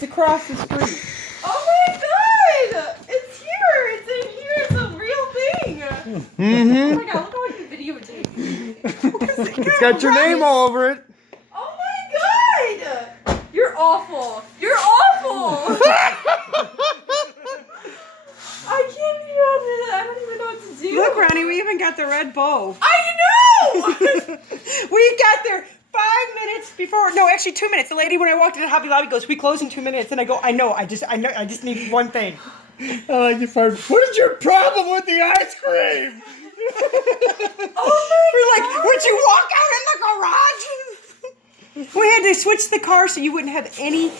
It's across the street. Oh my god! It's here! It's in here! It's a real thing! Mm-hmm. Oh my god, look how you videotape. It's got your name all over it. Oh my god! You're awful! You're awful! I can't even do that. I don't even know what to do. Look, Ronnie, we even got the red bow. I know! We got there 5 minutes before. No, actually 2 minutes. The lady, when I walked into Hobby Lobby, goes, "We close in 2 minutes." And I go, I know. I just need one thing. I like your part. What is your problem with the ice cream? Oh my We're like, would you walk out in the garage? We had to switch the car so you wouldn't have any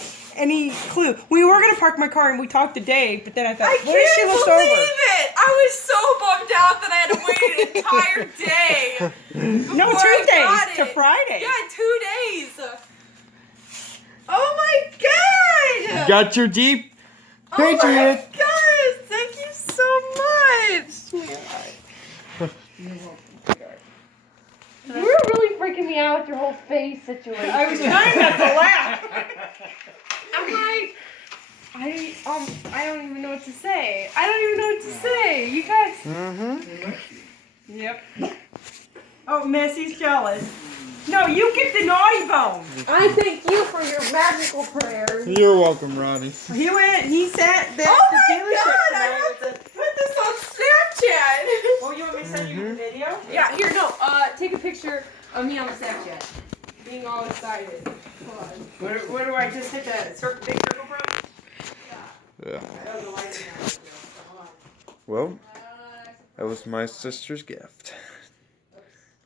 clue. We were gonna park my car and we talked to Dave, but then I thought, I what if she can't looks believe over? it! I was so bummed out that I had to wait an entire day. No, before 2 I got days to it. Friday. Yeah, 2 days. Oh my god! Got your Jeep Oh my Patriot. gosh! Thank you so much. You were really freaking me out with your whole face situation. I was trying not to laugh. I'm like, I don't even know what to say. I don't even know what to say. You guys. Mm-hmm. Yep. Oh, Missy's jealous. No, you get the naughty bone. I thank you for your magical prayers. You're welcome, Ronnie. He went. He sat there Oh at the my dealership god! I tonight have with to put this on Snapchat. Oh, you want me to send you the video? Yeah, here, no. Take a picture of me on the Snapchat. Being all excited. Hold on. Where do I just hit that big circle from? Yeah. That was a light one. Hold on. Well, that was my sister's gift.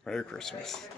Merry Christmas.